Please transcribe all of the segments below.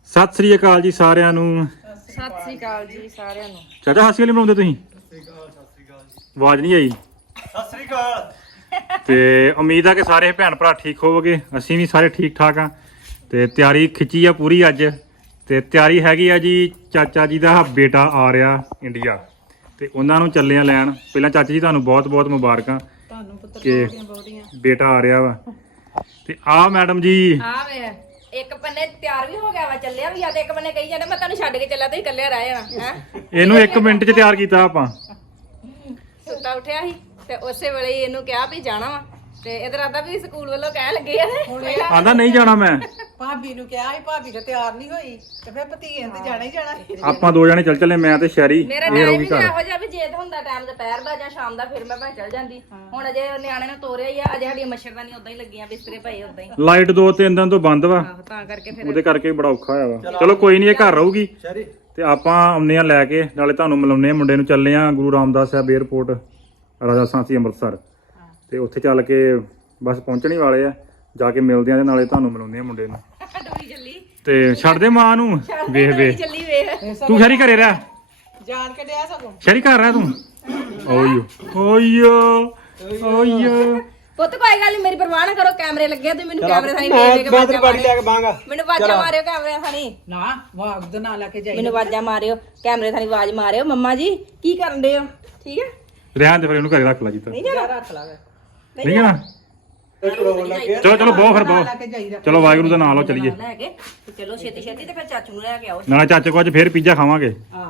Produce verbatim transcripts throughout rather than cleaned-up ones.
ਸਤਿ ਸ੍ਰੀ ਅਕਾਲ ਜੀ ਸਾਰਿਆਂ ਨੂੰ। ਸਤਿ ਸ੍ਰੀ ਅਕਾਲ ਜੀ ਸਾਰਿਆਂ ਨੂੰ। ਚਾਚਾ ਹਾਸੀ ਵਾਲੀ ਬਣਾਉਂਦੇ ਤੁਸੀਂ? ਸਤਿ ਸ੍ਰੀ ਅਕਾਲ। ਸਤਿ ਸ੍ਰੀ ਅਕਾਲ ਜੀ। ਆਵਾਜ਼ ਨਹੀਂ ਆਈ। ਸਤਿ ਸ੍ਰੀ ਅਕਾਲ। ਤੇ ਉਮੀਦ ਆ ਕਿ ਸਾਰੇ ਭੈਣ ਭਰਾ ਠੀਕ ਹੋਵੋਗੇ। ਅਸੀਂ ਵੀ ਸਾਰੇ ਠੀਕ ਠਾਕ ਆ ਤੇ ਤਿਆਰੀ ਖਿੱਚੀ ਆ ਪੂਰੀ ਅੱਜ। ਤੇ ਤਿਆਰੀ ਹੈਗੀ ਆ ਜੀ, ਚਾਚਾ ਜੀ ਦਾ ਬੇਟਾ ਆ ਰਿਹਾ ਇੰਡੀਆ ਤੇ ਉਹਨਾਂ ਨੂੰ ਚੱਲੇ ਆ ਲੈਣ। ਪਹਿਲਾਂ ਚਾਚਾ ਜੀ ਤੁਹਾਨੂੰ ਬਹੁਤ ਬਹੁਤ ਮੁਬਾਰਕਾਂ ਤੁਹਾਨੂੰ ਪੁੱਤਰ ਕਿ ਬਹੁਤੀਆਂ ਬਹੁਤੀਆਂ। ਬੇਟਾ ਆ ਰਿਹਾ ਵਾ। ਤੇ ਆ ਮੈਡਮ ਜੀ ਆ ਵੇ ਇੱਕ ਬੰਨੇ ਤਿਆਰ ਵੀ ਹੋ ਗਿਆ ਵਾ, ਚੱਲਿਆ ਵੀ ਆ ਤੇ ਇੱਕ ਬੰਨੇ ਕਹੀ ਜਾਂਦੇ ਮੈਂ ਤੁਹਾਨੂੰ ਛੱਡ ਕੇ ਚੱਲਿਆ ਤੁਸੀਂ ਇਕੱਲੇ ਰਹਿ ਜਾਣਾ ਹੈ। ਇਹਨੂੰ ਇੱਕ ਮਿੰਟ 'ਚ ਤਿਆਰ ਕੀਤਾ ਆਪਾਂ। ਸੁੱਤਾ ਉੱਠਿਆ ਸੀ ਤੇ ਉਸੇ ਵੇਲੇ ਹੀ ਇਹਨੂੰ ਕਿਹਾ ਵੀ ਜਾਣਾ ਵਾ ਤੇ ਇਹਦਾ ਰਾਦਾ ਵੀ ਸਕੂਲ ਵੱਲੋਂ ਕਹਿਣ ਲੱਗੇ ਆ ਆਂਦਾ ਨਹੀਂ ਜਾਣਾ ਮੈਂ। ਭਾਬੀ ਨੂੰ ਕਿਹਾ ਸੀ, ਭਾਬੀ ਤਾਂ ਤਿਆਰ ਨਹੀਂ ਹੋਈ ਤੇ ਫਿਰ ਭਤੀਏ ਤੇ ਜਾਣਾ ਹੀ ਜਾਣਾ। ਆਪਾਂ ਦੋ ਜਣੇ ਚੱਲ ਚੱਲੇ, ਮੈਂ ਤੇ ਸ਼ੈਰੀ। ਮੇਰਾ ਇਹ ਟਾਈਮ ਰਹੂਗੀ ਹੀ ਘਰ। ਇਹੋ ਜਿਹਾ ਵੀ ਜੇ ਤਾਂ ਹੁੰਦਾ ਟਾਈਮ ਦੁਪਹਿਰ ਦਾ ਜਾਂ ਸ਼ਾਮ ਦਾ ਫਿਰ ਮੈਂ ਭਾਵੇਂ ਚੱਲ ਜਾਂਦੀ। ਹੁਣ ਅਜੇ ਨਿਆਣੇ ਨੂੰ ਤੋਰਿਆ ਹੀ ਆ, ਅਜੇ ਸਾਡੀਆਂ ਮੱਛਰਦਾਨੀ ਉਦਾਂ ਹੀ ਲੱਗੀਆਂ, ਬਿਸਤਰੇ ਪਏ ਉਦਾਂ ਹੀ। ਲਾਈਟ ਦੋ ਤਿੰਨ ਦਿਨ ਤੋਂ ਬੰਦ ਵਾ, ਆਹੋ ਤਾਂ ਕਰਕੇ ਫਿਰ ਉਹਦੇ ਕਰਕੇ ਬੜਾ ਔਖਾ ਹੋਇਆ ਵਾ। ਚਲੋ ਕੋਈ ਨਹੀਂ, ਇਹ ਘਰ ਰਹੂਗੀ ਸ਼ੈਰੀ ਤੇ ਆਪਾਂ ਆਉਂਦੇ ਆ ਲੈ ਕੇ, ਨਾਲੇ ਤੁਹਾਨੂੰ ਮਿਲਾਉਂਦੇ ਆ ਮੁੰਡੇ ਨੂੰ। ਚੱਲੇ ਆ ਗੁਰੂ ਰਾਮਦਾਸ ਸਾਹਿਬ 에ਅਰਪੋਰਟ ਰਾਜਾ ਸਾਂਸੀ ਅੰਮ੍ਰਿਤਸਰ ਤੇ ਉੱਥੇ ਚੱਲ ਕੇ ਬਸ ਪਹੁੰਚਣ ਹੀ ਵਾਲੇ ਆ। ਜਾ ਕੇ ਮਿਲਦੇ ਆ ਤੇ ਨਾਲੇ ਤੁਹਾਨੂੰ ਮਿਲਾਉਂਦੇ ਆ ਮੁੰਡੇ ਨੂੰ। ਡੋਰੀ ਚੱਲੀ ਤੇ ਛੱਡ ਦੇ ਮਾਂ ਨੂੰ। ਵੇਖ ਵੇਖ ਚੱਲੀ ਵੇਖ ਤੂੰ ਸ਼ੈਰੀ ਘਰੇ ਰਹਿ। ਜਾਣ ਕੇ ਡਿਆ ਸਗੋਂ। ਸ਼ੈਰੀ ਘਰ ਰਹਿ ਤੂੰ। ਓਯੋ ਓਯੋ ਓਯੋ। ਪੁੱਤ ਕੋਈ ਗੱਲ ਨਹੀਂ, ਮੇਰੀ ਪਰਵਾਹ ਨਾ ਕਰੋ। ਕੈਮਰੇ ਲੱਗੇ ਤੇ ਮੈਨੂੰ ਕੈਮਰੇ ਥਾਣੀ ਵੇਖ ਵੇਖ ਕੇ ਬਾਦਰੀ ਬਾੜੀ ਲੈ ਕੇ ਬਾਂਗਾ। ਮੈਨੂੰ ਆਵਾਜ਼ਾਂ ਮਾਰਿਓ ਕੈਮਰੇ ਥਾਣੀ। ਨਾ ਵਾਗ ਦਾ ਨਾਂ ਲੈ ਕੇ ਜਾਈ। ਮੈਨੂੰ ਆਵਾਜ਼ਾਂ ਮਾਰਿਓ ਕੈਮਰੇ ਥਾਣੀ, ਆਵਾਜ਼ ਮਾਰਿਓ ਮੰਮਾ ਜੀ ਕੀ ਕਰਨ ਦੇ ਹੋ, ਠੀਕ ਹੈ? ਰਹਿਣ ਤੇ ਫਿਰ ਇਹਨੂੰ ਘਰੇ ਰੱਖ ਲਾ ਜੀ ਤਾਂ। ਨਹੀਂ ਜਾਣਾ? ਰੱਖ ਲਾ ਵੇ। ਠੀਕ ਹੈ ਨਾ? ਚਲੋ ਚਲੋ ਬਹੁਤ ਫਿਰ ਬਹੁਤ। ਲੈ ਕੇ ਜਾਈ ਰੱਖ। ਚਲੋ ਵਾਹਿਗੁਰੂ ਦਾ ਨਾਮ ਲਓ, ਚੱਲੀਏ। ਲੈ ਕੇ ਤੇ ਚਲੋ ਛੇਤੀ ਛੇਤੀ ਤੇ ਫਿਰ ਚਾਚੂ ਨੂੰ ਲੈ ਕੇ ਆਓ। ਨਾਲੇ ਚਾਚੇ ਕੋਲ ਅੱਜ ਫੇਰ ਪੀਜ਼ਾ ਖਾਵਾਂਗੇ। ਆਹ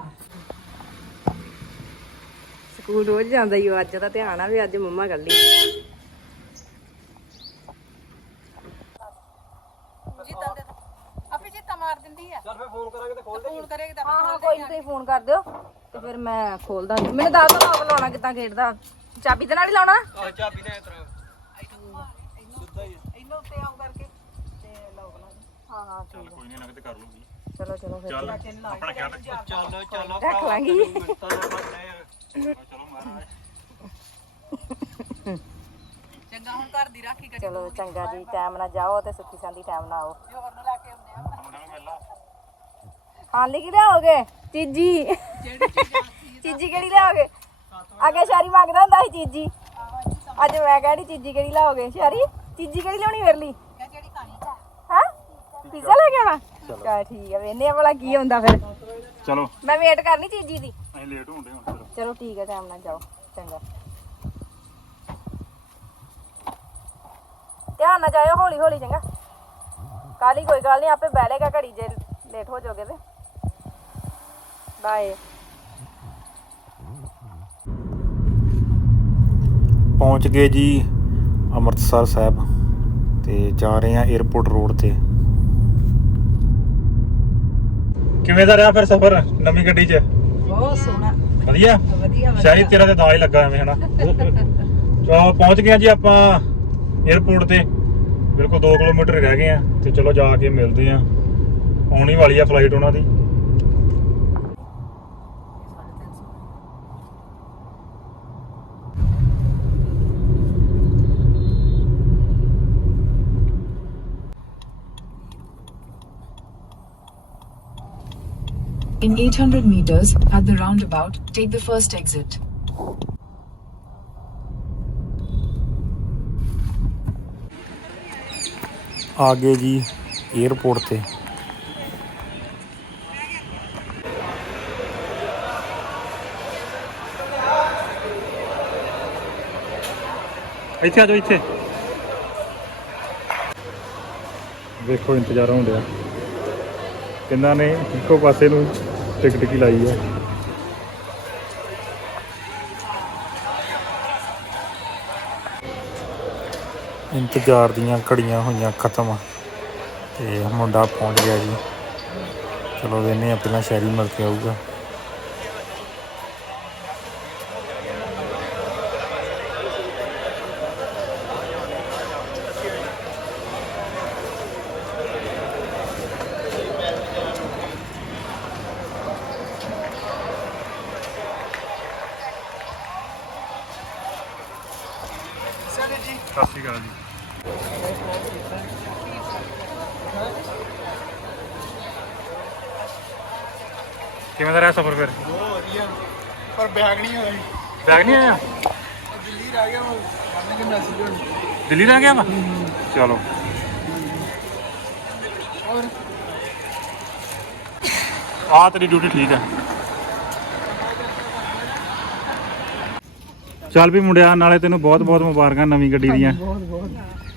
ਸਕੂਲ ਰੋਜ਼ ਜਾਂਦਾ ਹੀ ਉਹ, ਅੱਜ ਦਾ ਧਿਆਨ ਆ ਵੀ ਅੱਜ ਮੰਮਾ ਕੱਲੀ। ਜਿੱਦਾਂ ਦੇ ਆਪੇ ਜਿੱਤਾ ਮਾਰ ਦਿੰਦੀ ਆ। ਚੱਲ ਫੇਰ ਫੋਨ ਕਰਾਂਗੇ ਤੇ ਖੋਲ ਦੇ। ਫੋਨ ਕਰੇਗਾ ਤਾਂ ਹਾਂ ਹਾਂ ਕੋਈ ਨਹੀਂ, ਫੋਨ ਕਰ ਦਿਓ ਤੇ ਫਿਰ ਮੈਂ ਖੋਲ ਦਾਂਗੀ। ਮੈਨੂੰ ਦੱਸ ਦੋ ਲੋਕ ਲਾਉਣਾ ਕਿੱਦਾਂ ਖੇਡਦਾ, ਚਾਬੀ ਦੇ ਨਾਲ ਹੀ ਲਾਉਣਾ? ਆ ਚਾਬੀ ਨੇ ਇਤਰਾ ਸਿੱਧਾ ਹੀ ਇਹਨੂੰ ਉੱਤੇ ਆਉਂ ਕਰਕੇ ਤੇ ਲੋਕ ਲਾ ਦੇ। ਹਾਂ ਹਾਂ ਠੀਕ ਕੋਈ ਨਹੀਂ, ਨਗਦ ਕਰ ਲੂਗੀ। ਚਲੋ ਚਲੋ ਫਿਰ ਚੱਲ ਆਪਣਾ ਖਿਆਲ ਰੱਖ। ਚੱਲ ਚੱਲ ਰੱਖ ਲਾਂਗੀ। ਚਲੋ ਮਹਾਰਾਜ। ਚੰਗਾ ਹੁਣ ਘਰ ਦੀ ਰਾਖੀ ਕਰੀ। ਚਲੋ ਚੰਗਾ ਜੀ, ਟਾਈਮ ਨਾਲ ਜਾਓ ਤੇ ਸੁੱਖੀ ਸੰਦੀ ਟਾਈਮ ਨਾਲ ਆਓ। ਜੋਰ ਨੂੰ ਲੈ ਕੇ ਆਉਂਦੇ ਆ। ਹਾਂ ਲਿਖ ਲਿਆਓਗੇ ਚੀਜੀ? ਚੀਜੀ ਕਿਹੜੀ ਲਿਆਓਗੇ? ਅੱਗੇ ਸ਼ਾਰੀ ਮੰਗਦਾ ਹੁੰਦਾ ਸੀ ਚੀਜੀ, ਅੱਜ ਮੈਂ ਕਹਿੰਦੀ ਚੀਜੀ ਕਿਹੜੀ ਲਿਆਓਗੇ? ਸ਼ਾਰੀ ਚੀਜੀ ਕਿਹੜੀ ਲਿਆਉਣੀ ਮੇਰੇ ਲਈ? ਜਿਹੜੀ ਖਾਣੀ ਚਾ। ਹਾਂ ਪੀਜ਼ਾ ਲੈ ਕੇ ਆਉਣਾ? ਚਲ ਠੀਕ ਹੈ, ਵੇਨੇ ਵਾਲਾ ਕੀ ਹੁੰਦਾ ਫਿਰ। ਚਲੋ ਮੈਂ ਵੇਟ ਕਰਨੀ ਚੀਜੀ ਦੀ। ਅਸੀਂ ਲੇਟ ਹੋਣ ਦੇ ਹੁਣ। ਚਲੋ ਚਲੋ ਠੀਕ ਹੈ, ਟਾਈਮ ਨਾਲ ਜਾਓ। ਚੰਗਾ, ਧਿਆਨ ਨਾਲ ਜਾਇਓ, ਹੌਲੀ ਹੌਲੀ। ਚੰਗਾ, ਕਾਲੀ ਕੋਈ ਗੱਲ ਨਹੀਂ, ਆਪੇ ਬਹਿ ਲੇਗਾ ਘੜੀ ਜੇ ਲੇਟ ਹੋ ਜਾਓਗੇ ਤੇ। ਬਾਏ। ਪਹੁੰਚ ਗਏ ਜੀ ਅੰਮ੍ਰਿਤਸਰ ਸਾਹਿਬ ਤੇ ਜਾ ਰਹੇ ਆ 에ਅਰਪੋਰਟ ਰੋਡ ਤੇ। ਕਿਵੇਂ ਦਾ ਰਿਹਾ ਫਿਰ ਸਫ਼ਰ ਨਵੀਂ ਗੱਡੀ 'ਚ? ਬਹੁਤ ਸੋਹਣਾ ਵਧੀਆ ਵਧੀਆ। ਸ਼ਾਇਦ ਤੇਰਾ ਤੇ ਦਾ ਹੀ ਲੱਗਾ ਐਵੇਂ ਹਨਾ। ਚਲੋ ਪਹੁੰਚ ਗਏ ਜੀ ਆਪਾਂ 에ਅਰਪੋਰਟ ਤੇ, ਬਿਲਕੁਲ ਦੋ ਕਿਲੋਮੀਟਰ ਹੀ ਰਹਿ ਗਏ ਆ ਤੇ ਚਲੋ ਜਾ ਕੇ ਮਿਲਦੇ ਆ। ਆਉਣੀ ਵਾਲੀ ਆ ਫਲਾਈਟ ਉਹਨਾਂ ਦੀ। In eight hundred meters, at the roundabout, take the first exit. ਆ ਗਏ ਜੀ 에ਅਰਪੋਰਟ ਤੇ। ਇੱਥੇ ਆ ਜਾਓ, ਇੱਥੇ ਵੇਖੋ ਇੰਤਜ਼ਾਰ ਹੋਣ ਡਿਆ। ਕਿੰਨਾ ਨੇ ਇੱਕੋ ਪਾਸੇ ਨੂੰ ਟਿਕਟ ਕੀ ਲਾਈ ਆ। ਇੰਤਜ਼ਾਰ ਦੀਆਂ ਘੜੀਆਂ ਹੋਈਆਂ ਖਤਮ ਤੇ ਮੁੰਡਾ ਪਹੁੰਚ ਗਿਆ ਜੀ। ਚਲੋ ਵੇਨੇ ਆ, ਪਹਿਲਾਂ ਸ਼ਹਿਰੀ ਮਿਲ ਕੇ ਆਊਗਾ। ਸਤਿ ਸ਼੍ਰੀ ਅਕਾਲ ਜੀ। ਕਿਵੇਂ ਦਾ ਰਿਹਾ ਸਫ਼ਰ ਫਿਰ? ਬਹੁਤ ਵਧੀਆ ਪਰ ਬੈਗ ਨਹੀਂ ਹੋਇਆ ਬੈਗ ਨਹੀਂ ਆਇਆ? ਦਿੱਲੀ ਰਹਿ ਗਿਆ ਮੰਨ ਕੇ ਮੈਸੇਜ ਹੋਣ ਦਿੱਲੀ ਰਹਿ ਗਿਆ ਵਾ? ਚਲੋ ਔਰ ਆ ਤੇਰੀ ਡਿਊਟੀ ਠੀਕ ਹੈ। ਚੱਲ ਵੀ ਮੁੰਡਿਆ, ਨਾਲੇ ਤੈਨੂੰ ਬਹੁਤ ਬਹੁਤ ਮੁਬਾਰਕਾਂ ਨਵੀਂ ਗੱਡੀ ਦੀਆਂ। ਬਹੁਤ ਬਹੁਤ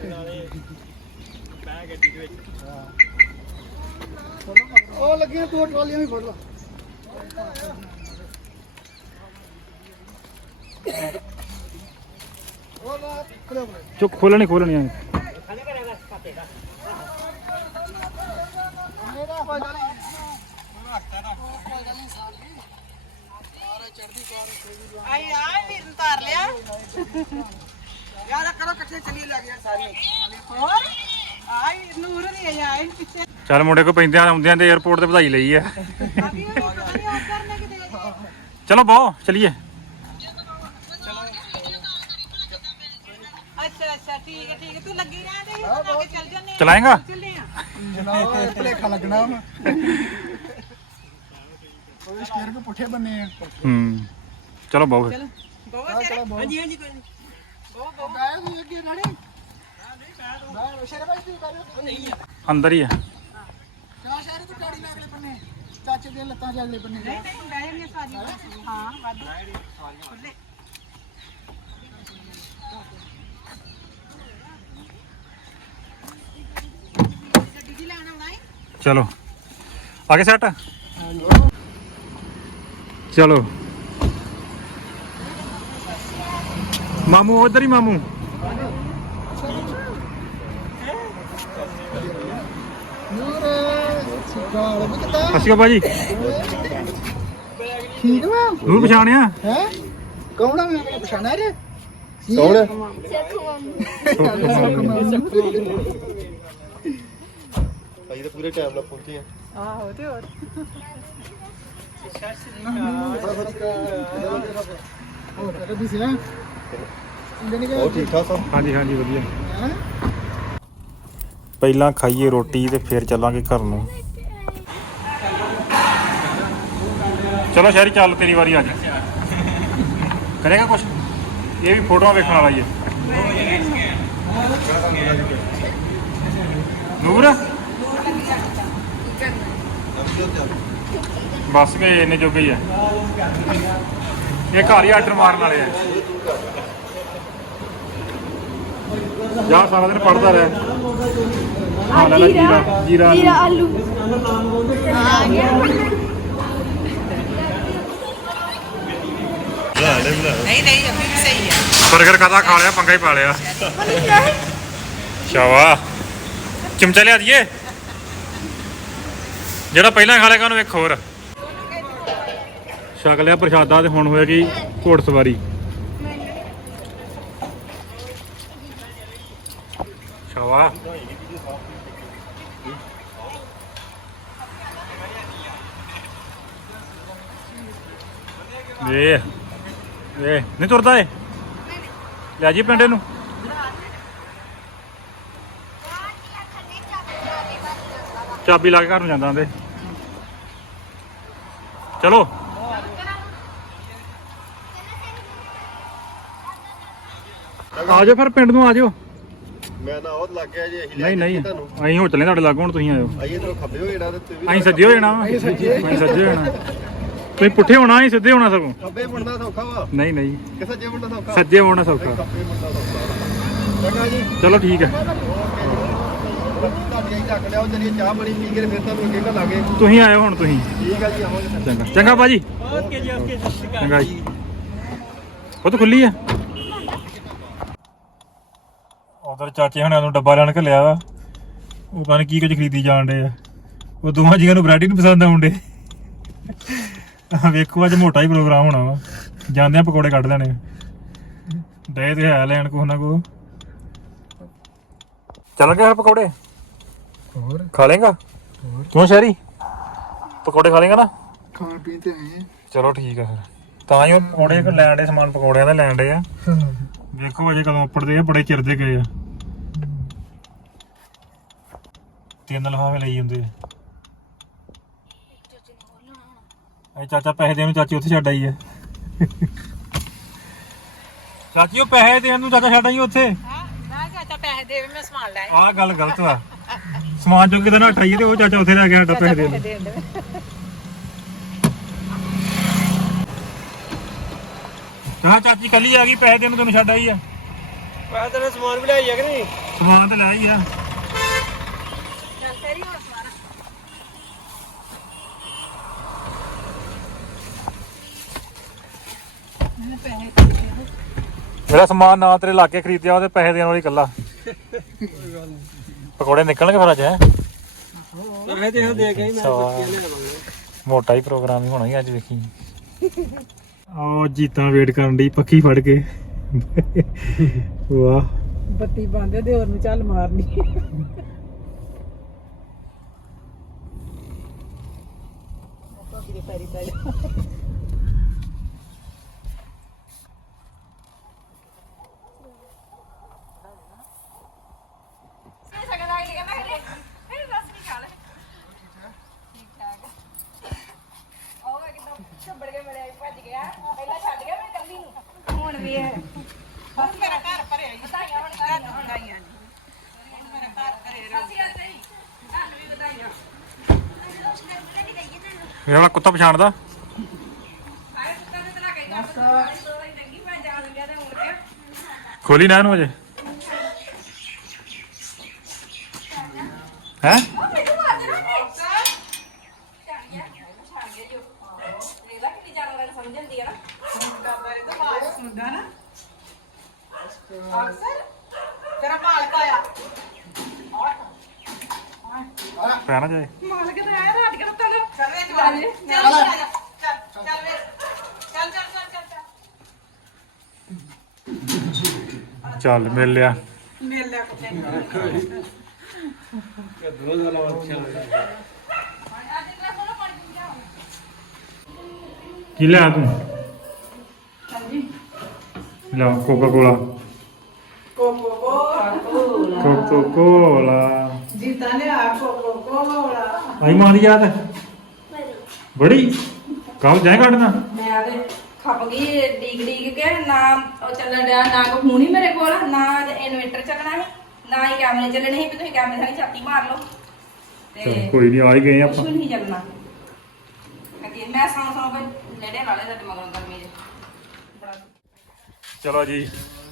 ਉਹ ਲੱਗੀਆਂ ਦੋ ਟਰਾਲੀਆਂ ਵੀ ਫੜ ਲਾ ਉਹ ਲਾ ਖੜੇ ਹੋ ਚੁੱਕ ਖੋਲਣੀ ਖੋਲਣੀ ਆ। ਆਈ ਆ ਵੀਰ ਨੂੰ ਤਾਰ ਲਿਆ ਯਾਰ ਕਰੋ ਇਕੱਠੇ ਚਲੀ ਲੱਗ ਗਿਆ ਸਾਰੀ ਹੋਰ ਆਈ ਨੂਰ ਨਹੀਂ ਆਈ ਪਿੱਛੇ ਚੱਲ ਮੁੰਡੇ ਕੋ ਪੈਂਦਿਆਂ ਆਉਂਦਿਆਂ ਤੇ 에어ਪੋਰਟ ਤੇ ਵਧਾਈ ਲਈ ਆ। ਅਭੀ ਉਹ ਪਤਾ ਨਹੀਂ ਆਫ ਕਰਨੇ ਕਿਤੇ ਚਲੋ ਬਹੁ ਚਲੀਏ। ਅੱਛਾ ਅੱਛਾ ਠੀਕ ਹੈ ਠੀਕ ਹੈ ਤੂੰ ਲੱਗੀ ਰਹਿ ਤੇ ਅਸੀਂ ਅੱਗੇ ਚੱਲ ਜੰਨੇ ਚਲਾਏਗਾ? ਚੱਲੇ ਆ ਜਨਾਬ ਭਲੇਖਾ ਲੱਗਣਾ ਹੁਣ ਉਹ ਸ਼ੇਰ ਕੋ ਪੁੱਠੇ ਬੰਨੇ ਆ ਹੂੰ ਚਲੋ ਬਹੁ ਫਿਰ। ਬਹੁਤ ਸਾਰੇ ਹਾਂਜੀ ਹਾਂਜੀ ਕੋਈ ਨਹੀਂ ਬਹੁਤ ਬਹੁਤ ਗਾਇ ਨਹੀਂ ਅੱਗੇ ਨਾਲੇ ਗਾਇ ਸ਼ੇਰ ਭਾਈ ਤੂੰ ਕਰ ਨਹੀਂ ਅੰਦਰ ਹੀ ਆ। ਕਿਆ ਸ਼ੇਰ ਤੂੰ ਗਾੜੀ ਨਾਲ ਅਗਲੇ ਬੰਨੇ ਚਾਚੇ ਦੀਆਂ ਲੱਤਾਂ ਚ ਅਗਲੇ ਬੰਨੇ ਨਹੀਂ ਨਹੀਂ ਬਹਿ ਜਾਣਗੇ ਸਾਰੀਆਂ ਹਾਂ ਵਾਧੂ ਖੁੱਲੇ ਗੱਡੀ ਦੀ ਲੈਣ ਆਉਣਾ ਹੈ ਚਲੋ ਆਗੇ ਸੈਟ। ਚਲੋ ਮਾਮੂ ਉਧਰ ਹੀ ਮਾਮੂ। ਨੂਰ ਸਿਕਾਲ ਵੀ ਕਿਤਾ ਅਸੀਂ ਭਾਜੀ ਠੀਕ ਵਾ ਨੂੰ ਪਛਾਣਿਆ? ਹੈ ਕੌਣ ਆ ਮੈਂ ਪਛਾਣਿਆ ਰੇ ਕੌਣ ਭਾਈ ਤਾਂ ਪੂਰੇ ਟਾਈਮ ਨਾਲ ਪਹੁੰਚੇ ਆ ਆਹੋ ਤੇ ਹੋਰ ਹੋਰ ਵੀ ਸੀ ਨਾ ਉਹ ਠੀਕ ਠਾਕ ਸਭ ਹਾਂਜੀ ਹਾਂਜੀ ਵਧੀਆ। ਹੈ ਪਹਿਲਾਂ ਖਾਈਏ ਰੋਟੀ ਤੇ ਫਿਰ ਚੱਲਾਂਗੇ ਘਰ ਨੂੰ। ਚਲੋ ਸ਼ਹਿਰੀ ਚੱਲ ਤੇਰੀ ਵਾਰੀ ਅੱਜ। ਕਰੇਗਾ ਕੁਛ? ਇਹ ਵੀ ਫੋਟੋਆਂ ਵੇਖਣ ਵਾਲਾ ਹੀ ਹੈ। ਨੂਰ ਬਸ ਕੇ ਇੰਨੇ ਜੋਗੇ ਹੀ ਆ। ਇਹ ਘਰ ਹੀ ਆਰਡਰ ਮਾਰਨ ਵਾਲੇ ਆ। ਜਾ ਸਾਰਾ ਦਿਨ ਪੜਦਾ ਰਿਹਾ। ਹਾਂ ਲੈ ਲੈ ਜੀਰਾ ਜੀਰਾ ਜੀਰਾ ਆਲੂ ਆ ਗਿਆ ਨਹੀਂ ਨਹੀਂ ਅਭੀ ਵੀ ਸਹੀ ਹੈ ਬਰਗਰ ਕਾਦਾ ਖਾ ਲਿਆ, ਪੰਗਾ ਹੀ ਪਾ ਲਿਆ। ਸ਼ਾਵਾ ਚਮਚਾ ਲਿਆ ਦੀਏ। ਜਿਹੜਾ ਪਹਿਲਾਂ ਖਾ ਲਿਆ ਉਹਨੂੰ ਵੇਖ ਹੋਰ ਛਕ ਲਿਆ ਪ੍ਰਸ਼ਾਦਾ ਤੇ ਹੁਣ ਹੋਏਗੀ ਘੋੜ ਸਵਾਰੀ। ਸ਼ਾਵਾ ਵੇ ਵੇ ਨਹੀਂ ਤੁਰਦਾ ਏ। ਲੈ ਜੀ ਪਿੰਡੇ ਨੂੰ। ਚਾਬੀ ਲਾ ਕੇ ਘਰ ਨੂੰ ਜਾਂਦਾ ਉਹਦੇ। ਚਲੋ ਆ ਜਾਓ ਫਿਰ ਪਿੰਡ ਨੂੰ ਆ ਜਾਓ। ਮੈਂ ਤਾਂ ਉਹ ਲੱਗ ਗਿਆ ਜੀ ਅਸੀਂ ਨਹੀਂ ਨਹੀਂ ਅਸੀਂ ਹੋ ਚੱਲੇ ਤੁਹਾਡੇ ਲਾਗੋਂ, ਹੁਣ ਤੁਸੀਂ ਆਇਓ। ਆਈਏ ਤਾਂ ਖੱਬੇ ਹੋ ਜਿਹੜਾ ਤੇ ਤੁਸੀਂ ਅਸੀਂ ਸੱਜੇ ਹੋ ਜਾਣਾ ਵਾ। ਅਸੀਂ ਸੱਜੇ ਹੋ ਜਾਣਾ। ਤੁਸੀਂ ਪੁੱਠੇ ਹੋਣਾ, ਅਸੀਂ ਸਿੱਧੇ ਹੋਣਾ ਸਗੋਂ। ਖੱਬੇ ਮੁੰਡਾ ਸੌਖਾ ਵਾ ਨਹੀਂ ਨਹੀਂ ਕਿ ਸੱਜੇ ਮੁੰਡਾ ਸੌਖਾ ਸੱਜੇ ਹੋਣਾ ਸੌਖਾ। ਖੱਬੇ ਮੁੰਡਾ ਸੌਖਾ ਚੰਗਾ ਜੀ ਚਲੋ ਠੀਕ ਹੈ। ਤੁਹਾਡੀ ਆਈ ਚੱਕ ਲਿਆਓ ਚਲੀਏ ਚਾਹ ਬਣੀ ਪੀ ਕੇ ਫਿਰ ਤੁਹਾਨੂੰ ਅੱਗੇ ਘੱਲਾਂਗੇ। ਤੁਸੀਂ ਆਇਓ ਹੁਣ ਤੁਸੀਂ। ਠੀਕ ਹੈ ਜੀ ਆਵਾਂਗੇ ਚੰਗਾ ਚੰਗਾ ਭਾਜੀ। ਓਕੇ ਜੀ ਓਕੇ ਚੰਗਾ ਜੀ। ਉਹ ਤਾਂ ਖੁੱਲੀ ਆ। ਉਧਰ ਚਾਚੇ ਹੁਣਾਂ ਨੂੰ ਡੱਬਾ ਲੈਣ ਘੱਲਿਆ ਵਾ। ਉਹ ਪਤਾ ਨੀ ਕੀ ਕੁਝ ਖਰੀਦੀ ਜਾਣ ਡੇ ਆ। ਉਹ ਦੋਵਾਂ ਜੀਆਂ ਨੂੰ ਬ੍ਰੈਡ ਹੀ ਨੀ ਪਸੰਦ ਆਉਂਦੇ। ਵੇਖੋ ਅੱਜ ਮੋਟਾ ਹੀ ਪ੍ਰੋਗਰਾਮ ਹੋਣਾ ਵਾ। ਜਾਂਦਿਆਂ ਪਕੌੜੇ ਕੱਢ ਲੈਣੇ। ਡੇ ਤੇ ਹੈ ਲੈਣ ਕੁਛ ਨਾ ਕੁਛ। ਚੱਲ ਗਏ ਪਕੌੜੇ ਹੋਰ ਖਾ ਲੇਗਾ? ਕਿਉਂ ਸ਼ਹਿਰੀ ਪਕੌੜੇ ਖਾ ਲੇਗਾ ਨਾ? ਖਾਣ ਪੀਣ ਤੇ ਆਏ ਚਲੋ ਠੀਕ ਆ ਫਿਰ। ਤਾਂ ਹੀ ਉਹ ਪਕੌੜੇ ਲੈਣ ਡੇ, ਸਮਾਨ ਪਕੌੜਿਆਂ ਦਾ ਲੈਣ ਡੇ ਆ। ਵੇਖੋ ਅਜੇ ਕਦੋਂ ਉੱਪੜਦੇ ਆ, ਬੜੇ ਚਿਰ ਦੇ ਗਏ ਆ। ਤਿੰਨ ਲਿਫਾਫੇ ਲਈ ਹੁੰਦੇ ਆ। ਐ ਚਾਚਾ ਪੈਸੇ ਦੇਣ ਨੂੰ ਚਾਚੀ ਉੱਥੇ ਛੱਡ ਆਈ ਹੈ ਚਾਚੀ ਉਹ ਪੈਸੇ ਦੇਣ ਨੂੰ ਚਾਚਾ ਛੱਡ ਆਈ ਉੱਥੇ ਹਾਂ ਮੈਂ ਚਾਚਾ ਪੈਸੇ ਦੇਵੇ ਮੈਂ ਸਮਾਨ ਲੈ ਆਹ ਗੱਲ ਗਲਤ ਵਾ ਸਮਾਨ ਚੁੱਕ ਕੇ ਤਾਂ ਨਾ ਹਟਾਈਏ ਤੇ ਉਹ ਚਾਚਾ ਉੱਥੇ ਲੈ ਗਿਆ ਸਾਡਾ ਪੈਸੇ ਦੇਣ ਦੇ ਦੇ ਕਹਾ ਚਾਚੀ ਕੱਲੀ ਆ ਗਈ ਪੈਸੇ ਦੇਣ ਨੂੰ ਤੈਨੂੰ ਛੱਡ ਆਈ ਆ ਪੈਸੇ ਤੇਰੇ ਸਮਾਨ ਵੀ ਲਿਆਈ ਆ ਕਿ ਨਹੀਂ ਸਮਾਨ ਤਾਂ ਲੈ ਹੀ ਆ ਚੱਲ ਤੇਰੀ ਹੁਣ ਸਮਾਨ ਜਿਹੜਾ ਸਮਾਨ ਨਾ ਤੇਰੇ ਲਾ ਕੇ ਖਰੀਦਿਆ ਉਹਦੇ ਪੈਸੇ ਦੇਣ ਵਾਲੀ ਕੱਲਾ ਪਕੌੜੇ ਨਿਕਲਣਗੇ ਫਿਰ ਅੱਜ ਹੈ ਪੈਸੇ ਤੇ ਦੇ ਕੇ ਮੋਟਾ ਹੀ ਪ੍ਰੋਗਰਾਮ ਹੀ ਹੋਣਾ ਹੀ ਅੱਜ ਵੇਖੀ ਆਹ ਜੀਤਾਂ ਵੇਟ ਕਰਨ ਦੀ ਪੱਖੀ ਫੜ ਕੇ ਵਾਹ ਬੱਤੀ ਬੰਦ ਦੇ ਹੋਰ ਨੂੰ ਚੱਲ ਮਾਰਨੀ ਭਾਬੀ ਦੇ ਪੈਰੀ ਪੈ ਜਾ ਸਕਦਾ ਕਿ ਕਹਿੰਦਾ ਕਿ ਫਿਰ ਦੱਸ ਨਹੀਂ ਖਾ ਲੈ ਠੀਕ ਠਾਕ ਉਹ ਇੱਕਦਮ ਛੱਬੜ ਕੇ ਮੇਰੇ ਭੱਜ ਗਿਆ ਪਹਿਲਾਂ ਛੱਡ ਗਿਆ ਮੈਂ ਕੱਲੀ ਨੂੰ ਹੁਣ ਵੀ ਇਹ ਹੁਣ ਮੇਰਾ ਘਰ ਭਰਿਆ ਹੀ ਵਧਾਈਆਂ ਹੁਣ ਤੁਹਾਨੂੰ ਵਧਾਈਆਂ ਜੀ ਮੇਰਾ ਘਰ ਘਰੇ ਸੱਚੀ ਗੱਲ ਸਹੀ ਤੁਹਾਨੂੰ ਵੀ ਵਧਾਈਆਂ ਮੇਰਾ ਵਾਲਾ ਕੁੱਤਾ ਪਛਾਣਦਾ ਆਏ ਕੁੱਤਾ ਦੇ ਤਲਾ ਕੇ ਦੱਸ ਦੋ ਚੰਗੀ ਮੈਂ ਜਾਣ ਲੱਗਿਆ ਤੇ ਮੁੜ ਕੇ ਖੋਲੀ ਨਾ ਇਹਨੂੰ ਅਜੇ ਹੈ ਉਹ ਮੈਨੂੰ ਮਾਰ ਦੇਣਾ ਨੇ ਛਾਣ ਗਿਆ ਛਾਣ ਗਿਆ ਜੋ ਇਹ ਲੱਗ ਕਿ ਜਾਨਵਰਾਂ ਨੂੰ ਸਮਝ ਜਾਂਦੀ ਹੈ ਨਾ ਬਾਬਾ ਰੇ ਤਾਂ ਆਵਾਜ਼ ਸੁਣਦਾ ਨਾ ਅਕਸਰ ਤੇਰਾ ਮਾਲਕ ਆਇਆ ਪੈ ਨਾ ਜਾਏ ਮਾਲਕ ਤਾਂ ਆਇਆ ਰਾਤ ਕੇ ਤਾਂ ਚੱਲ ਵੇ ਜਵਾਨ ਚੱਲ ਚੱਲ ਚੱਲ ਵੇ ਚੱਲ ਚੱਲ ਚੱਲ ਚੱਲ ਚੱਲ ਮਿਲ ਲਿਆ ਮਿਲ ਲਿਆ ਕੁੱਤੇ ਕੀ ਲਿਆ ਤੂੰ ਲਿਆ ਕੋਕਾ ਕੋਲਾ ਕੋਕੋ ਕੋਲਾ ਕੋਕਾ ਕੋਲਾ ਜੀਤਾ ਨੇ ਆ ਕੋਕੋ ਕੋਲਾ ਆਈ ਮਾਂ ਦੀ ਯਾਦ ਬੜੀ ਕਾਹ ਜਾਏ ਕੱਢਣਾ ਮੈਂ ਤੇ ਖੱਪ ਗਈ ਡੀਕ ਡੀਕ ਕੇ ਨਾ ਉਹ ਚੱਲਣ ਡਿਆ ਨਾ ਕੋ ਫੋਨ ਹੀ ਮੇਰੇ ਕੋਲ ਨਾ ਇਨਵਰਟਰ ਚੱਲਣਾ ਸੀ ਨਾ ਹੀ ਕੈਮਰੇ ਚੱਲਣੇ ਸੀ ਵੀ ਤੁਸੀਂ ਕੈਮਰੇ ਸਾਡੀ ਛਾਤੀ ਮਾਰ ਲਓ ਤੇ ਚਲੋ ਕੋਈ ਨਹੀਂ ਆ ਹੀ ਗਏ ਕੁਛ ਆਪਾਂ ਵੀ ਨਹੀਂ ਚੱਲਣਾ ਅੱਗੇ ਮੈਂ ਸੌਂ ਸੌਂ ਕੇ ਨੇੜੇ ਲਾ ਲਿਆ ਸਾਡੇ ਮਗਰੋਂ ਗਰਮੀ ਦੇ ਬੜਾ ਚਲੋ ਜੀ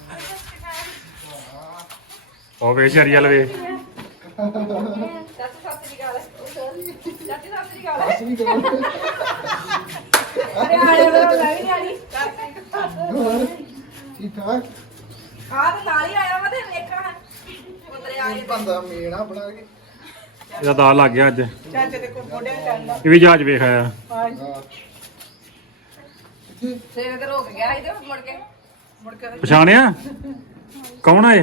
ਉਹ ਵੇ ਸ਼ਰੀਅਲ ਵੇ ਚਾਚੀ ਸਤਿ ਸ੍ਰੀ ਅਕਾਲ ਚਾਚੀ ਸਤਿ ਸ੍ਰੀ ਅਕਾਲ ਅਸੀਂ ਵੀ ਅਰੇ ਆਲੇ ਵਾਲੇ ਮੈਂ ਵੀ ਨਹੀਂ ਆਲੀ ਠੀਕ ਠਾਕ ਆਹ ਤੇ ਨਾਲ ਹੀ ਆਇਆ ਵਾ ਤੇ ਵੇਖਾਂ ਉਧਰੇ ਆਏ ਬੰਦਾ ਮੇਣਾ ਬਣਾ ਕੇ ਇਹਦਾ ਦਾ ਲੱਗ ਗਿਆ ਅੱਜ ਚਾਚੇ ਦੇ ਕੋ ਮੋਢਿਆਂ ਤੇ ਚੱਲਦਾ ਇਹ ਵੀ ਜਹਾਜ਼ ਵੇਖ ਆਇਆ ਹਾਂ ਕਿੱਥੇ ਸੇਵ ਤੇ ਰੁਕ ਗਿਆ ਸੀ ਤੇ ਮੁੜ ਕੇ ਮੁੜ ਕੇ ਪਛਾਣਿਆ ਕੌਣ ਆ ਇਹ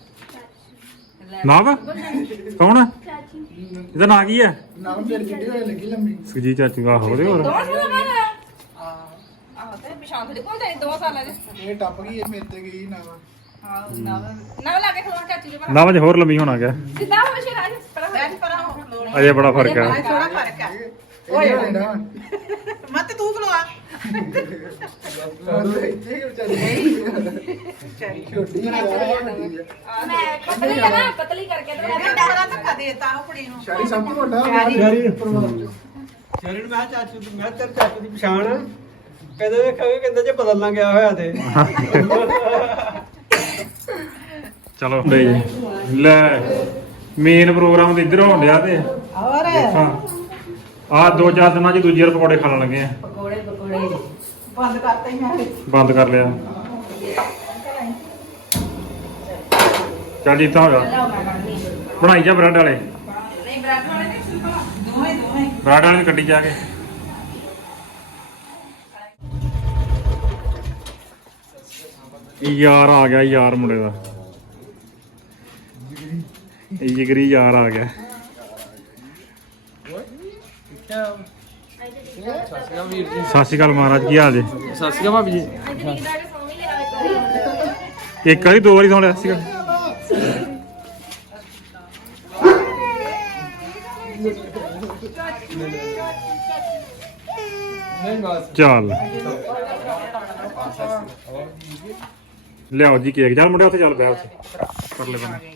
ਨਾਵ ਕੌਣ ਆ ਇਹਦਾ ਨਾਂ ਕੀ ਹੈ ਨਾਮ ਤੇਰੀ ਕਿੱਡੀ ਹੋਈ ਲੱਗੀ ਲੰਮੀ ਸੁਜੀ ਚਾਚੂ ਆਹੋ ਉਹਦੇ ਹੋਰ ਦੋ ਸਾਲਾਂ ਬਾਅਦ ਆਇਆ ਆਹੋ ਤੇ ਪਛਾਣ ਥੋੜੀ ਕੋਲ ਤੇ ਦੋ ਸਾਲਾਂ ਦੇ ਇਹ ਟੱਪ ਗਈ ਇਹ ਮੇਰੇ ਤੇ ਗਈ ਨਾ ਹਾਂ ਨਾ ਨਾ ਲਾ ਕੇ ਖਲੋਣ ਚਾਚੀ ਦੇ ਪਰ ਨਾਵ ਅਜੇ ਹੋਰ ਲੰਮੀ ਹੋਣਾ ਗਿਆ ਸਿੱਧਾ ਹੋ ਸ਼ੇ ਰਾਜ ਪਰ ਬੈਠ ਪਰਾਂ ਹੋ ਖਲੋ ਅਜੇ ਬੜਾ ਫਰਕ ਆ ਥੋੜਾ ਫਰਕ ਆ ਓਏ ਲੈਣਾ ਮਤ ਤੂੰ ਖਲੋਆ ਇੱਥੇ ਕਿ ਵਿਚਾਰੀ ਛੋਟੀ ਜਿਹੀ ਆ ਮੈਂ ਪਤਲੀ ਆ ਨਾ ਪਤਲੀ ਕਰਕੇ ਤੇ ਮੈਂ ਮੈਂ ਬੜਾ ਧੱਕਾ ਦੇਤਾ ਉਹ ਕੁੜੀ ਨੂੰ ਸ਼ਾਰੀ ਸਭ ਤੋਂ ਵੱਡਾ ਸ਼ਾਰੀ ਨੂੰ ਮੈਂ ਕਿਹਾ ਚਾਚੂ ਦੀ ਮੈਂ ਤੇਰੇ ਚਾਚੂ ਦੀ ਪਛਾਣ ਕਹਿੰਦਾ ਵੇਖਾਂਗੇ ਕਹਿੰਦਾ ਜੇ ਬਦਲਣਾ ਗਿਆ ਹੋਇਆ ਤੇ ਚਲੋ ਲੈ ਲੈ ਮੇਨ ਪ੍ਰੋਗਰਾਮ ਤੇ ਇੱਧਰ ਹੋਣ ਡਿਆ ਤੇ ਹੋਰ ਹਾਂ ਆ ਦੋ ਚਾਰ ਦਿਨਾਂ ਚ ਦੂਜੀ ਵਾਰ ਪਕੌੜੇ ਖਾਣ ਲੱਗੇ ਆ ਪਕੌੜੇ ਪਕੌੜੇ ਬੰਦ ਕਰਤਾ ਹੀ ਮੈਂ ਬੰਦ ਕਰ ਲਿਆ ਚੱਲ ਜੀ ਤਾਂ ਹੋ ਜਾ ਲਾਓ ਮੈਂ ਬਣਨੀ ਬਣਾਈ ਜਾ ਬ੍ਰੈਡ ਵਾਲੇ ਨਹੀਂ ਬਰਾਬਰ ਵਾਲੇ ਤੇ ਸਿੰਪਲ ਦੋਵੇਂ ਦੋਵੇਂ ਬ੍ਰੈਡ ਵਾਲੇ ਨੂੰ ਕੱਢੀ ਜਾ ਕੇ ਯਾਰ ਆ ਗਿਆ ਯਾਰ ਮੁੰਡੇ ਦਾ ਇਹ ਜਿਗਰੀ ਯਾਰ ਆ ਗਿਆ ਸਤਿ ਸ਼੍ਰੀ ਅਕਾਲ ਮਹਾਰਾਜ ਕੀ ਹਾਲ ਜੀ ਸਤਿ ਸ਼੍ਰੀ ਅਕਾਲ ਭਾਬੀ ਜੀ ਅੱਜ ਨੀਂਦ ਆ ਕੇ ਸੌਂ ਵੀ ਲਿਆ ਇੱਕ ਵਾਰੀ ਇੱਕ ਵਾਰੀ ਦੋ ਵਾਰੀ ਸੁਣ ਲਿਆ ਸੀਗਾ ਨਹੀਂ ਬਸ ਚੱਲ ਲਿਆਓ ਜੀ ਕੇਕ। ਚੱਲ ਮੁੰਡਿਆ ਉੱਥੇ ਚੱਲ ਬੈ ਉੱਥੇ ਪਰਲੇ ਬੰਨੇ।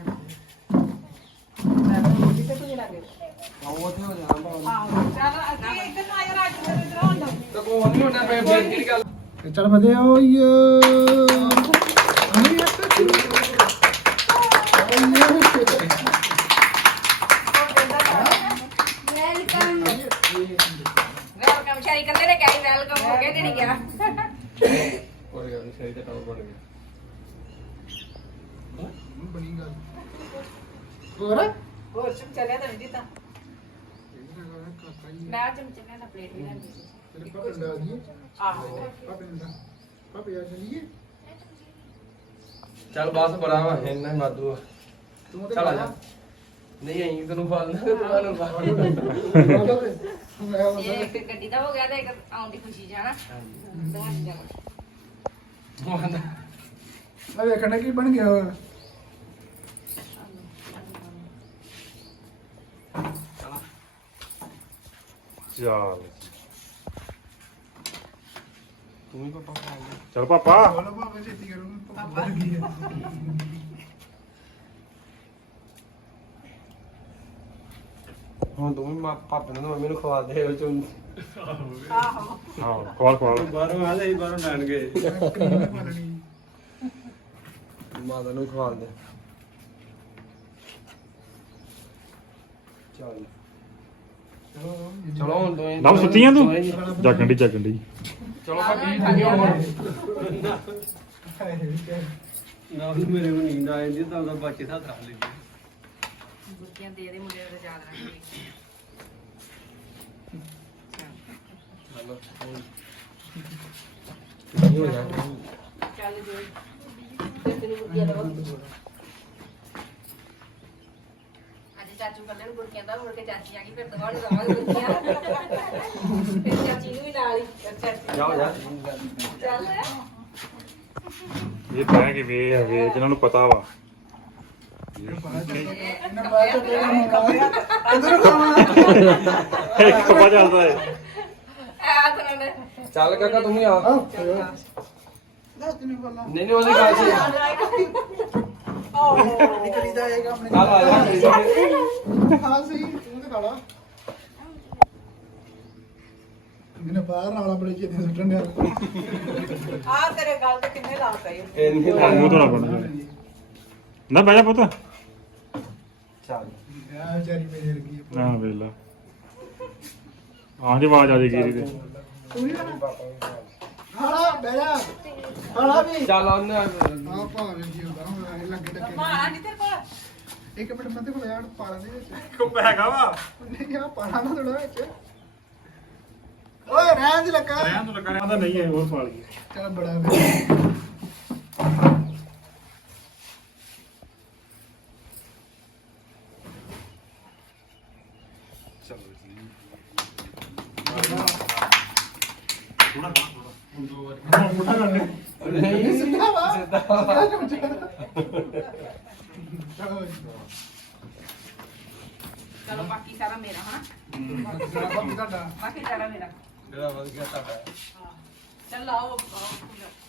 ਚੱਲ ਵਧੇ ਓਏ ਵੈਲਕਮ ਵੈਲਕਮ ਸ਼ਾਰੀ ਕੱਲੇ ਨੇ ਕਹਿ ਵੈਲਕਮ ਹੋ ਗਿਆ ਤੇ ਨਹੀਂ ਗਿਆ। ਕੋਈ ਗੱਲ ਨਹੀਂ ਸਹੀ ਤਾਂ ਟਾਉ ਬਣ ਗਿਆ ਬਣੀ ਗੱਲ ਹੋਰ ਹੋਰ ਚੁੱਪ ਚੱਲਿਆ ਤਾਂ ਨਹੀਂ ਦਿੱਤਾ ਮੈਂ ਚਮਚੇ ਨਾਲ ਪਲੇਟ ਵੀ ਲੈਂਦੀ ਸੀ। ਤੇਰੇ ਪਾਪੇ ਨੂੰ ਲਾ ਦਈਏ ਆਹੋ ਪਾਪੇ ਨੂੰ ਲਾ ਪਾਪੇ ਆ ਚਲੀਏ ਚੱਲ ਬਸ ਬੜਾ ਵਾ ਇੰਨਾ ਹੀ ਵਾਧੂ ਆ ਤੂੰ ਤੇ ਚੱਲ ਆ ਜਾ ਨਹੀਂ ਆਈ ਤੈਨੂੰ ਫਾਲਣਾ ਤੇ ਤੁਹਾਨੂੰ ਫਾਲਣਾ ਇਹ ਇੱਕ ਗੱਡੀ ਦਾ ਹੋ ਗਿਆ ਤੇ ਇੱਕ ਆਉਣ ਦੀ ਖੁਸ਼ੀ ਜਾਣਾ ਦੋਵਾਂ ਚੀਜ਼ਾਂ ਦਾ। ਮੈਂ ਵੇਖਣਾ ਕੀ ਬਣ ਗਿਆ ਹੋਰ ਚੱਲ ਤੂੰ ਹੀ ਪਾਪਾ ਖਾ ਲੈ ਚੱਲ ਪਾਪਾ। ਬੋਲੋ ਪਾਪਾ ਛੇਤੀ ਕਰੋ ਪਾਪਾ ਕੀ ਹੈ ਹੁਣ ਤੂੰ ਵੀ ਮਾ ਪਾਪੇ ਨੂੰ ਤੇ ਮੰਮੀ ਨੂੰ ਖਵਾ ਦੇ ਉਹ ਚੋਂ ਆਹੋ ਹਾਂ ਖਵਾਲ ਖਵਾਲ। ਬਾਹਰੋਂ ਆ ਲਈ ਬਾਹਰੋਂ ਲੈਣ ਗਏ ਪਾਲਣੀ ਮਾਤਾ ਨੂੰ ਖਵਾ ਦੇ ਚੱਲ ਚਲੋ ਹੁਣ ਤੂੰ ਨਵ ਸੁੱਤੀ ਆਂ ਤੂੰ? ਜਾਗਣ ਦੀ ਜਾਗਣ ਦੀ। ਚਲੋ ਭਾਬੀ ਠੰਡੀਆਂ ਹੋ ਨਾ ਮੇਰੇ ਨੂੰ ਨੀਂਦ ਆ ਜਾਂਦੀ ਤਾਂ ਉਹਦਾ ਬੱਚੇ ਹੱਥ ਰੱਖ ਲੈਂਦੇ ਗੁੱਤੀਆਂ ਦੇ ਦੇ ਮੁੰਡੇ ਨੂੰ ਯਾਦ ਰੱਖੀ। ਚਲੋ ਹੁਣ ਹੋ ਜਾ ਚੱਲ ਜੋ ਤੇ ਤੈਨੂੰ ਗੁੱਤੀਆਂ ਦਵਾ। ਅੱਜ ਚਾਚੂ ਕੱਲੇ ਨੂੰ ਗੁੱਤੀਆਂ ਦਾ ਮੁੜ ਕੇ ਚਾਚੀ ਆ ਗਈ ਫਿਰ ਦਵਾਉਣ ਦਵਾਂਗੇ ਗੁੱਤੀਆਂ। ਫਿਰ ਚਾਚੀ ਨੂੰ ਵੀ ਨਾਲ ਹੀ ਫਿਰ ਚਾਚੀ ਜਾਓ ਜਾ ਚੱਲ ਇਹ ਤਾਂ ਹੈ ਕਿ ਵੇ ਆ ਵੇ ਜਿਹਨਾਂ ਨੂੰ ਪਤਾ ਵਾ। ਇਹਨਾਂ ਬਾਅਦ ਤੋਂ ਕਿਹੜਾ ਮੰਗਾਇਆ ਇੱਕ ਪਤਾ ਚੱਲਦਾ ਹੈ। ਆ ਤਾਂ ਨੇ ਚੱਲ ਕਾਕਾ ਤੂੰ ਵੀ ਆ ਦੱਸ ਕਿੰਨੇ ਬੋਲਾਂ ਨਹੀਂ ਨਹੀਂ ਉਹਦੀ ਗੱਲ ਸੀ ਨਹੀਂ ਕਰੀਦਾ ਇਹ ਕੰਮ ਚੱਲ ਆ ਜਾ ਨਹੀਂ ਖਾ ਸਹੀ ਤੂੰ ਤੇ ਖਾ ਲਾ ਮੈਨੇ ਬਾਹਰ ਨਾਲ ਬੜੇ ਚੇਤੇ ਸੁੱਟਣ ਡਿਆ ਆ ਤੇਰੇ ਗੱਲ ਤੇ ਕਿੰਨੇ ਲਾਤਾ ਈ ਇੰਨੀ ਮੂੰਹ ਧੋਣਾ ਪੈਣਾ। ਨਾ ਬਹਿ ਜਾ ਪੁੱਤ। ਚੱਲ ਆ ਵਿਚਾਰੀ ਮੇਰੇ ਵਰਗੀ ਹੈ ਹਾਂ ਵੇਲਾ ਆਹ ਦੀ ਆਵਾਜ਼ ਆ ਜਾਏਗੀ ਇਹਦੀ ਤੇ। ਤੂੰ ਨਹੀਂ ਖਾਣਾ ਬਹਿ ਜਾ ਖਾਣਾ ਵੀ ਚੱਲ ਉਹਨੇ ਆ ਭਾਵੇਂ ਜੀ ਹੁੰਦਾ ਨਾ ਇਹ ਲੱਗੇ ਟੱਕੇ ਮਾਂ ਨਹੀਂ ਤੇਰੇ ਕੋਲ ਇੱਕ ਮਿੰਟ ਮੈਂ ਤੇ ਕੋਲ ਯਾਰ ਪਾਲਾ ਦੇ ਵਿੱਚ ਕੁੱਪ ਹੈਗਾ ਵਾ। ਨਹੀਂ ਆ ਪਾਲਾ ਨਾ ਥੋੜਾ ਵਿੱਚ ਓਏ ਰਹਿਣ ਦੇ ਲੱਗਾ ਰਹਿਣ ਤੋਂ ਲੱਗਾ ਰਹਿੰਦਾ ਨਹੀਂ ਹੈ ਹੋਰ ਪਾ ਲਈਏ। ਚੱਲ ਬੜਾ ਵੇ ਨਹੀਂ ਸਿੱਧਾ ਵਾ ਸਿੱਧਾ ਚਲੋ ਬਾਕੀ ਸਾਰਾ ਮੇਰਾ ਹਾਂ ਤੁਹਾਡਾ ਬਾਕੀ ਸਾਰਾ ਮੇਰਾ ਮੇਰਾ ਵਧ ਗਿਆ ਤੁਹਾਡਾ ਚੱਲ ਆਓ ਆਓ